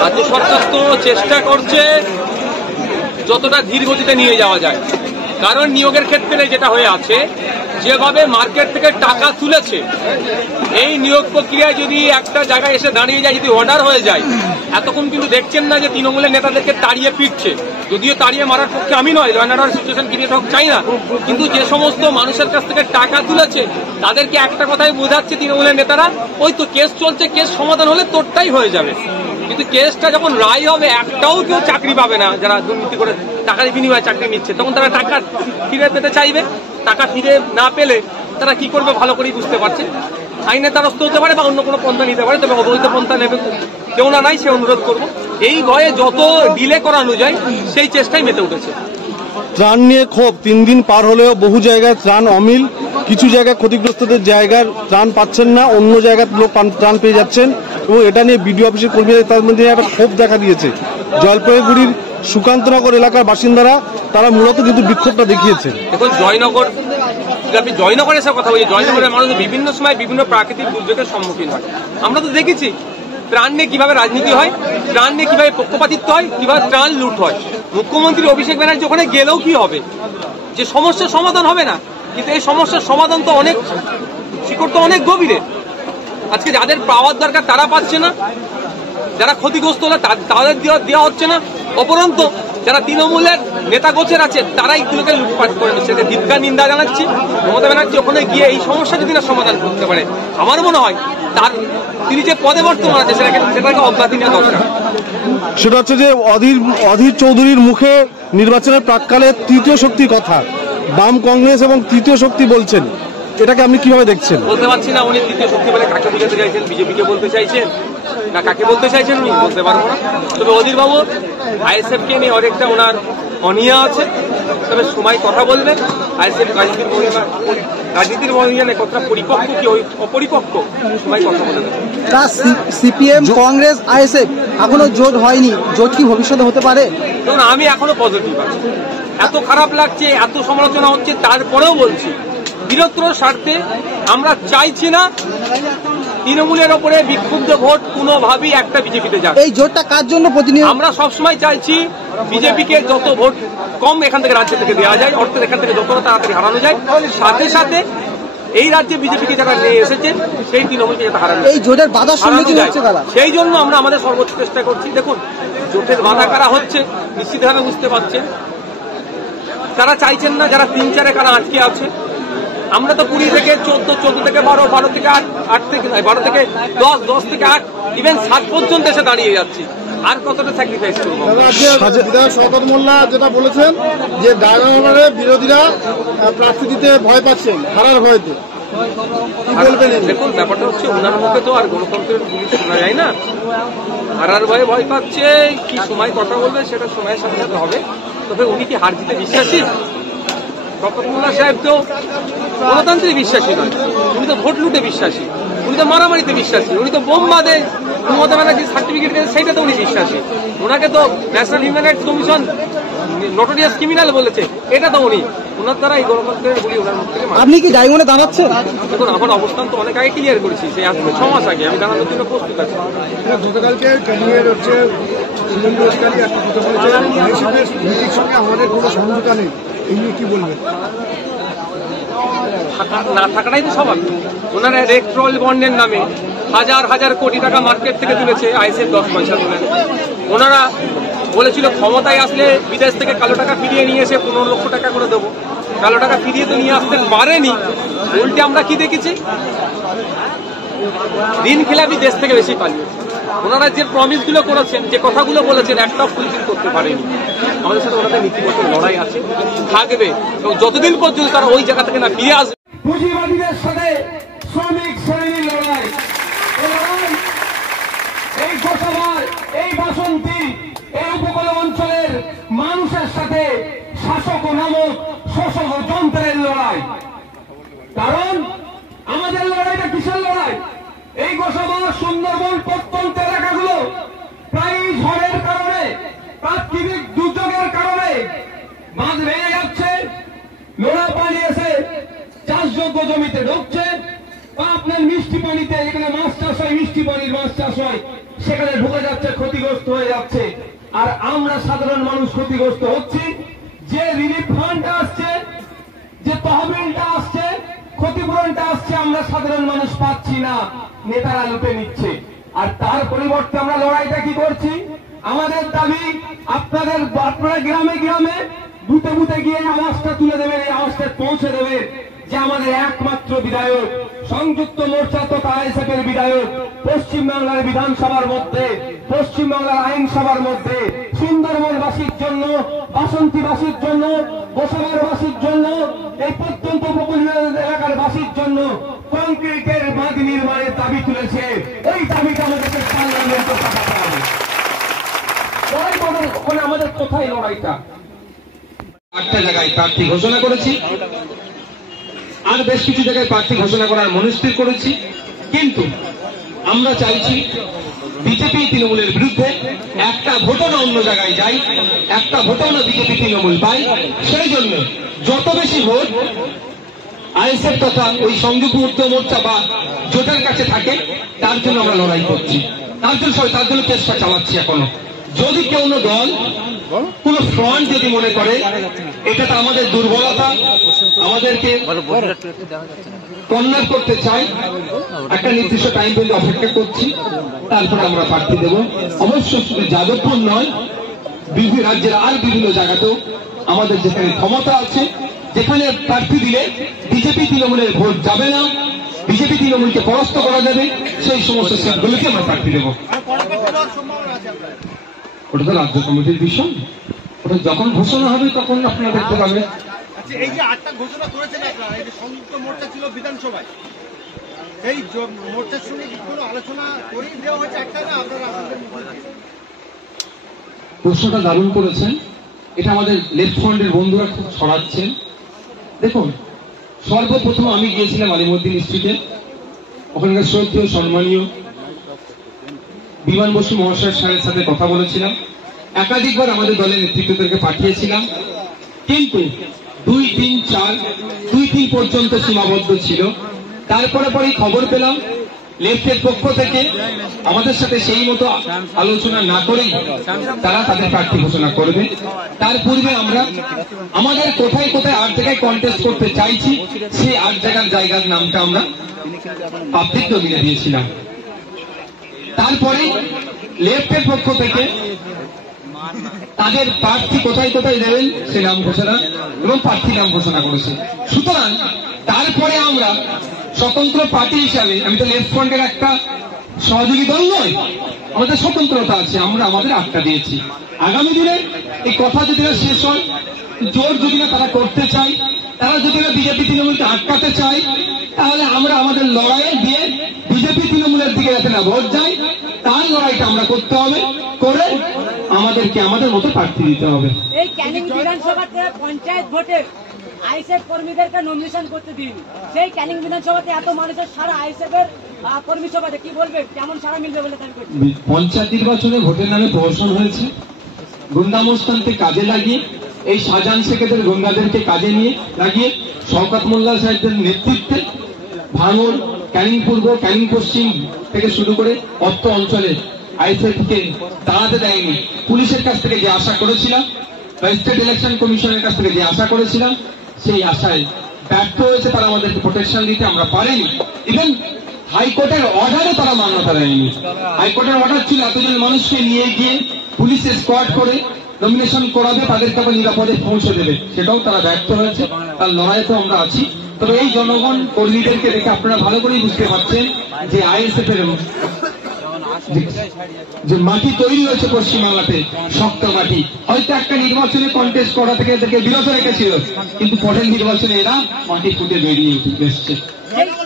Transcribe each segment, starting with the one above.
রাজ্য সরকার তো চেষ্টা করছে যতটা ধীর গতিতে নিয়ে যাওয়া যায়, কারণ নিয়োগের ক্ষেত্রে যেটা হয়ে আছে, যেভাবে মার্কেট থেকে টাকা তুলেছে, এই নিয়োগ প্রক্রিয়ায় যদি একটা জায়গায় এসে দাঁড়িয়ে যায়, যদি অর্ডার হয়ে যায়, এতক্ষণ কিন্তু দেখছেন না যে তৃণমূলের নেতাদেরকে তাড়িয়ে পিটছে। যদিও তাড়িয়ে মারার পক্ষে আমি নয়, law and order situation create হোক চাই না, কিন্তু যে সমস্ত মানুষের কাছ থেকে টাকা তুলেছে তাদেরকে একটা কথাই বোঝাচ্ছে তৃণমূলের নেতারা, ওই তো কেস চলছে, কেস সমাধান হলে তোরটাই হয়ে যাবে। কিন্তু কেসটা যখন রায় হবে, একটাও কেউ চাকরি পাবে না যারা দুর্নীতি করে টাকার বিনিময়ে চাকরি নিচ্ছে, তখন তারা টাকা ফিরে পেতে চাইবে। টাকা ফিরে না পেলে তারা কি করবে ভালো করেই বুঝতে পারছে। আইনে দ্বারস্থ হতে পারে বা অন্য কোনো পন্থা নিতে পারে, তবে অবৈধ পন্থা নেবে কেউ না নাই সে অনুরোধ করবো। এই ভয়ে যত ডিলে করানো যায় সেই চেষ্টাই মেতে উঠেছে। ত্রাণ নিয়ে ক্ষোভ 3 দিন পার হলেও বহু জায়গায় ত্রাণ অমিল, কিছু জায়গায় ক্ষতিগ্রস্তদের জায়গার ত্রাণ পাচ্ছেন না, অন্য জায়গার লোক ত্রাণ পেয়ে যাচ্ছেন, এবং এটা নিয়ে বিডিও অফিসের কর্মীরা তার মধ্যে একটা ক্ষোভ দেখা দিয়েছে। জলপাইগুড়ির সুকান্তনগর এলাকার বাসিন্দারা তারা মূলত কিন্তু বিক্ষোভটা দেখিয়েছে। দেখুন, জয়নগর, আপনি জয়নগরের এসে কথা বলছি, জয়নগরের মানুষ বিভিন্ন সময় বিভিন্ন প্রাকৃতিক দুর্যোগের সম্মুখীন হয়। আমরা তো দেখেছি ত্রাণ নিয়ে কিভাবে রাজনীতি হয়, ত্রাণ নিয়ে কিভাবে পক্ষপাতিত্ব হয়, কিভাবে ত্রাণ লুট হয়। মুখ্যমন্ত্রী অভিষেক ব্যানার্জি ওখানে গেলেও কি হবে, যে সমস্যার সমাধান হবে না, কিন্তু এই সমস্যার সমাধান তো অনেক শিকড় তো অনেক গভীরে। আজকে যাদের পাওয়ার দরকার তারা পাচ্ছে না, যারা ক্ষতিগ্রস্ত হলে তাদের দেওয়া হচ্ছে না, অপরন্ত যারা তৃণমূলের নেতা গোছের আছে তারাই এগুলোকে লুটপাট করে নিচ্ছে। ধিক্কার নিন্দা জানাচ্ছি। মমতা ব্যানার্জি ওখানে গিয়ে এই সমস্যা যদি না সমাধান করতে পারে, আমার মনে হয় তার তিনি যে পদে বর্তমান আছে সেটাকে অব্যাহতি নেওয়া দরকার। সেটা হচ্ছে যে অধীর চৌধুরীর মুখে নির্বাচনের প্রাককালে তৃতীয় শক্তির কথা, বাম কংগ্রেস এবং তৃতীয় শক্তি বলছেন, এটাকে আপনি কিভাবে দেখছেন? বলতে পারছি না উনি তৃতীয় শক্তি বলে কাকে বুঝাতে চাইছেন, বিজেপিকে বলতে চাইছেন না কাকে বলতে চাইছেন উনি বলতে পারবো না। তবে অধীর বাবু আইএসএফকে নিয়ে অনেকটা ওনার অনিয়া আছে, তবে সময় কথা বলবেন। আইএসএফ রাজনীতির মহিমানে কতটা পরিপক্ক কি অপরিপক্ক সময় কথা বলবেন। সিপিএম, কংগ্রেস, আইএসএফ এখনো জোট হয়নি, জোট কি ভবিষ্যতে হতে পারে? দেখুন, আমি এখনো পজিটিভ আছি। এত খারাপ লাগছে, এত সমালোচনা হচ্ছে, তারপরেও বলছি বৃহত্তর স্বার্থে আমরা চাইছি না তৃণমূলের ওপরে বিক্ষুব্ধ ভোট কোনোভাবেই একটা বিজেপিতে যাবে। এই জোটটা কার জন্য প্রতিনিধি? আমরা সবসময় চাইছি বিজেপিকে যত ভোট কম এখান থেকে রাজ্য থেকে দেওয়া যায়, অর্থ এখান থেকে যত তাড়াতাড়ি হারানো যায়, সাথে সাথে এই রাজ্যে বিজেপিকে যারা নিয়ে এসেছে সেই তৃণমূলকে যাতে হারানো, এই জোটের বাধার সম্মুখীন হচ্ছে তারা, সেই জন্য আমরা আমাদের সর্বোচ্চ চেষ্টা করছি। দেখুন, জোটের বাধা কারা হচ্ছে নিশ্চিতভাবে বুঝতে পারছেন, তারা চাইছেন না যারা 3-4 কারা আটকে আছে। আমরা তো 20 থেকে 14, 14 থেকে 12, 12 থেকে 8 থেকে 12 থেকে 10, 10 থেকে 8, ইভেন 7 পর্যন্ত এসে দাঁড়িয়ে যাচ্ছি। আর কতটা স্যাক্রিফাইস করবো? বিধায়ক শওকত মোল্লা যেটা বলেছেন যে ডায়মন্ডে বিরোধীরা প্রার্থী দিতে ভয় পাচ্ছেন, হারার ভয়তে, দেখুন ব্যাপারটা হচ্ছে ওনার মুখে তো আর গণতন্ত্রের জিনিস শোনা যায় না। হারার ভয়ে ভয় পাচ্ছে, কি সময় কথা বলবে সেটা সময়ের সাথে সাথে হবে। তবে উনি কি হার জিতে বিশ্বাসী? শওকত মোল্লা সাহেব তো গণতন্ত্রে বিশ্বাসী নয়, উনি তো ভোট লুটে বিশ্বাসী, উনি তো মারামারিতে বিশ্বাসী, উনি তো বোম বাদে মমতা ব্যানার্জি সার্টিফিকেট দিয়েছে সেইটা তো উনি বিশ্বাসী। ওনাকে তো national human rights commission notorious criminal বলেছে, এটা তো উনি ওনার দ্বারা এই গণতন্ত্রের গুলি ওনার মুখ থেকে। আপনি কি ডায়মন্ডে দাঁড়াচ্ছেন? দেখুন, আমার অবস্থান তো অনেক আগে ক্লিয়ার করেছি, সেই আজ 6 মাস আগে আমি দাঁড়ানোর জন্য প্রস্তুত আছি। গতকালকে ক্যানিংয়ের হচ্ছে শুভেন্দু অধিকারী একটা কথা বলেছেন, আইএসএফের নীতির সঙ্গে আমাদের কোনো সমঝোতা নেই, এই নিয়ে কি বলবেন? না থাকাটাই তো স্বাভাবিক। ওনারা ইলেকট্রাল বন্ডের নামে হাজার হাজার কোটি টাকা মার্কেট থেকে তুলেছে, আইএসএফ 10 পয়সা তুলে। ওনারা বলেছিল ক্ষমতায় আসলে বিদেশ থেকে কালো টাকা ফিরিয়ে নিয়ে এসে 15 লক্ষ টাকা করে দেবো। কালো টাকা ফিরিয়ে তো নিয়ে আসতে পারেনি, উল্টে আমরা কি দেখেছি, ঋণ খেলাপি দেশ থেকে বেশি পালিয়েছে। ওনারা যে প্রমিসগুলো করেছেন, যে কথাগুলো বলেছেন, একটাও ফুলফিল করতে পারেনি। আমাদের সাথে ওনাদের নীতিগত লড়াই আছে, থাকবে, এবং যতদিন পর্যন্ত তারা ওই জায়গা থেকে না ফিরে আসবে। পুঁজিবাদীদের সাথে শ্রমিক শ্রেণীর লড়াই, এই কোষাবার, এই বাসন্তী, এই উপকূল অঞ্চলের মানুষের সাথে শাসক ও নামক শোষক ও যন্ত্রের লড়াই। কারণ আমাদের লড়াইটা কিসের লড়াই? এই গোসাবার সুন্দরবন প্রত্যন্ত এলাকাগুলো প্রায় ঝড়ের কারণে, প্রাকৃতিক দুর্যোগের কারণে বাঁধ ভেঙে যাচ্ছে, নোনা পানি এসে চাষযোগ্য জমিতে ঢুকছে, বা আপনার মিষ্টি পানিতে, এখানে মাছ চাষ হয়, মিষ্টি পানির মাছ চাষ হয়, সেখানে ঢুকে যাচ্ছে, ক্ষতিগ্রস্ত হয়ে যাচ্ছে। আর আমরা সাধারণ মানুষ ক্ষতিগ্রস্ত হচ্ছি। যে রিলিফ ফান্ডটা আসছে, যে তহবিলটা আসছে, ক্ষতিপূরণটা আসছে, আমরা সাধারণ মানুষ পাচ্ছি না, নেতারা লুটে নিচ্ছে। আর তার পরিবর্তে আমরা লড়াইটা কি করছি? আমাদের দাবি আপনারা গ্রামে গ্রামে বুথে বুথে গিয়ে আওয়াজটা তুলে দেবেন, এই আওয়াজটা পৌঁছে দেবেন যে আমাদের একমাত্র বিধায়ক, সংযুক্ত মোর্চা তথা আইএসএফের বিধায়ক, পশ্চিমবাংলার বিধানসভার মধ্যে, পশ্চিমবাংলার আইনসভার মধ্যে সুন্দরবনবাসীর জন্য, বাসন্তীবাসীর জন্য, গোসাবারবাসীর জন্য, এই প্রত্যন্ত উপকূলীয় এলাকার বাসীর জন্য কংক্রিটের বাঁধ নির্মাণের দাবি তুলেছে। ওই দাবিটা আমাদেরকে পার্লামেন্টে পাঠাতে হবে। ওখানে আমাদের কোথায় লড়াইটা? 8টা জায়গায় প্রার্থী ঘোষণা করেছি, আর বেশ কিছু জায়গায় প্রার্থী ঘোষণা করার মনস্থির করেছি। কিন্তু আমরা চাইছি বিজেপি তৃণমূলের বিরুদ্ধে একটা ভোটও না অন্য জায়গায় যাই, একটা ভোটও না বিজেপি তৃণমূল পাই। সেই জন্য যত বেশি ভোট আইএসএফ তথা ওই সংযুক্ত মোর্চা বা জোটের কাছে থাকে, তার জন্য আমরা লড়াই করছি, তার জন্য চেষ্টা চালাচ্ছি এখনো। যদি কেউ দল কোন ফ্রন্ট যদি মনে করে এটা তো আমাদের দুর্বলতা, আমাদেরকে কর্নার করতে চাই, একটা নির্দিষ্ট টাইম পর্যন্ত অপেক্ষা করছি, তারপরে আমরা প্রার্থী দেব। অবশ্যই শুধু যাদবপুর নয়, বিভিন্ন রাজ্যের আর বিভিন্ন জায়গাতেও আমাদের যেখানে ক্ষমতা আছে, যেখানে প্রার্থী দিলে বিজেপি তৃণমূলের ভোট যাবে না, বিজেপি তৃণমূলকে পরাস্ত করা যাবে, সেই সমস্ত সিটগুলোকে আমরা প্রার্থী দেব। ওটা তো রাজ্য কমিটির বিষয়, ওটা যখন ঘোষণা হবে তখন আপনারা দেখতে পাবেন। এই যে 8টা ঘোষণা করেছেন আপনারা, এই যে সংযুক্ত মোর্চা ছিল বিধানসভায়, এই মোর্চার সঙ্গে কি কোনো আলোচনা করেই দেওয়া হয়েছে একটা, না আপনারা প্রশ্নটা দারুণ করেছেন। এটা আমাদের লেফট ফ্রন্টের বন্ধুরা খুব ছড়াচ্ছেন। দেখুন, সর্বপ্রথম আমি গিয়েছিলাম আলিমুদ্দিন স্ট্রিটে, ওখানকার শ্রদ্ধেয় সম্মানীয় বিমান বসু মহাশয়ের সাথে কথা বলেছিলাম, একাধিকবার আমাদের দলের নেতৃত্বদেরকে পাঠিয়েছিলাম, কিন্তু 2, 3, 4, 2, 3 পর্যন্ত সীমাবদ্ধ ছিল। তারপরে খবর পেলাম লেফটের পক্ষ থেকে আমাদের সাথে সেই মতো আলোচনা না করেই তারা তাদের প্রার্থী ঘোষণা করবে। তার পূর্বে আমরা আমাদের কোথায় কোথায় 8 জায়গায় কন্টেস্ট করতে চাইছি, সেই 8 জায়গার নামটা আমরা পাবলিক ডোমিনে দিয়েছিলাম। তারপরে লেফটের পক্ষ থেকে তাদের প্রার্থী কোথায় কোথায় দেবেন সে নাম ঘোষণা এবং প্রার্থী নাম ঘোষণা করেছে। সুতরাং তারপরে আমরা স্বতন্ত্র পার্টি হিসাবে, আমি তো লেফট ফ্রন্টের একটা সহযোগী দল নয়, আমাদের স্বতন্ত্রতা আছে, আমরা আমাদের 8টা দিয়েছি। আগামী দিনে এই কথা যদি না শেষ হয়, জোর যদি না তারা করতে চাই, তারা যদি না বিজেপি তৃণমূলকে আটকাতে চাই, তাহলে আমরা আমাদের লড়াইয়ে দিয়ে বিজেপি তৃণমূলের দিকে যাতে না ভোট যায়, তার লড়াইটা আমরা করতে হবে, করে আমাদেরকে আমাদের মতো প্রার্থী দিতে হবে। এই ক্যানিং বিধানসভাতে পঞ্চায়েত ভোটে আইএসএফ কর্মীদেরকে নমিনেশন করতে দিন, সেই ক্যানিং বিধানসভাতে এত মানুষের সারা আইএসএফ এর কর্মী সভাতে কি বলবে, কেমন সারা মিলবে বলে দাবি করছেন? পঞ্চায়েত নির্বাচনে ভোটের নামে প্রহসন হয়েছে, গুন্ডামস্তানকে কাজে লাগিয়ে, এই শাহজাহান শেখেদের গুন্ডাদেরকে কাজে নিয়ে লাগিয়ে শওকত মোল্লা সাহেবদের নেতৃত্বে ভাঙড়, ক্যানিং পূর্ব, ক্যানিং পশ্চিম থেকে শুরু করে অর্থ অঞ্চলে আইএসএফকে দাঁড়াতে দেয়নি। পুলিশের কাছ থেকে যে আশা করেছিলাম বা স্টেট ইলেকশন কমিশনের কাছ থেকে যে আশা করেছিলাম, সেই আশায় ব্যর্থ হয়েছে। তারা আমাদেরকে প্রোটেকশন দিতে আমরা পারিনি। ইভেন হাইকোর্টের অর্ডারে তারা মান্যতা দেয়নি। হাইকোর্টের অর্ডার ছিল এতজন মানুষকে নিয়ে গিয়ে পুলিশে স্কোয়াড করে নমিনেশন করাবে, তাদেরকে আবার নিরাপদে পৌঁছে দেবে, সেটাও তারা ব্যর্থ হয়েছে। তার লড়াইতে আমরা আছি। তবে এই জনগণ কর্মীদেরকে দেখে আপনারা ভালো করেই বুঝতে পারছেন যে আইএসএফ এর যে মাটি তৈরি হয়েছে পশ্চিমবাংলাতে, শক্ত মাটি। হয়তো একটা নির্বাচনে কন্টেস্ট করা থেকে এদেরকে বিরত রেখেছিল, কিন্তু পরের নির্বাচনে এরা মাটি ফুটে বেরিয়ে এসছে।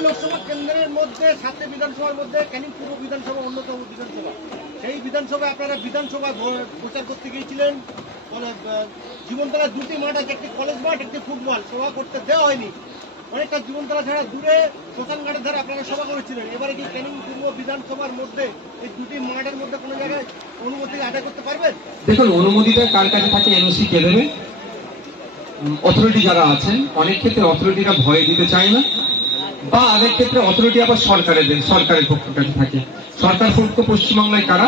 লোকসভা কেন্দ্রের মধ্যে 7টি বিধানসভার মধ্যে ক্যানিং পূর্ব বিধানসভা অন্যতম বিধানসভা। সেই বিধানসভায় আপনারা বিধানসভা প্রচার করতে গিয়েছিলেন, জীবনতলা 2টি মাঠ আছে, একটি কলেজ মাঠ, একটি ফুটবল, সভা করতে দেওয়া হয়নি। অনেকটা জীবনতলা ছাড়া দূরে শ্মশানঘাটের ধারে আপনারা সভা করেছিলেন। এবারে কি ক্যানিং পূর্ব বিধানসভার মধ্যে এই 2টি মাঠের মধ্যে কোনো জায়গায় অনুমতি আদায় করতে পারবেন? দেখুন, অনুমতিটা কার কাছে থাকে, এনওসি কে দেবে? অথরিটি যারা আছেন, অনেক ক্ষেত্রে অথরিটিরা ভয় দিতে চায় না, বা অনেক ক্ষেত্রে অথরিটি আবার সরকারের পক্ষ কাছে থাকে। সরকার পক্ষ পশ্চিমবাংলায় কারা?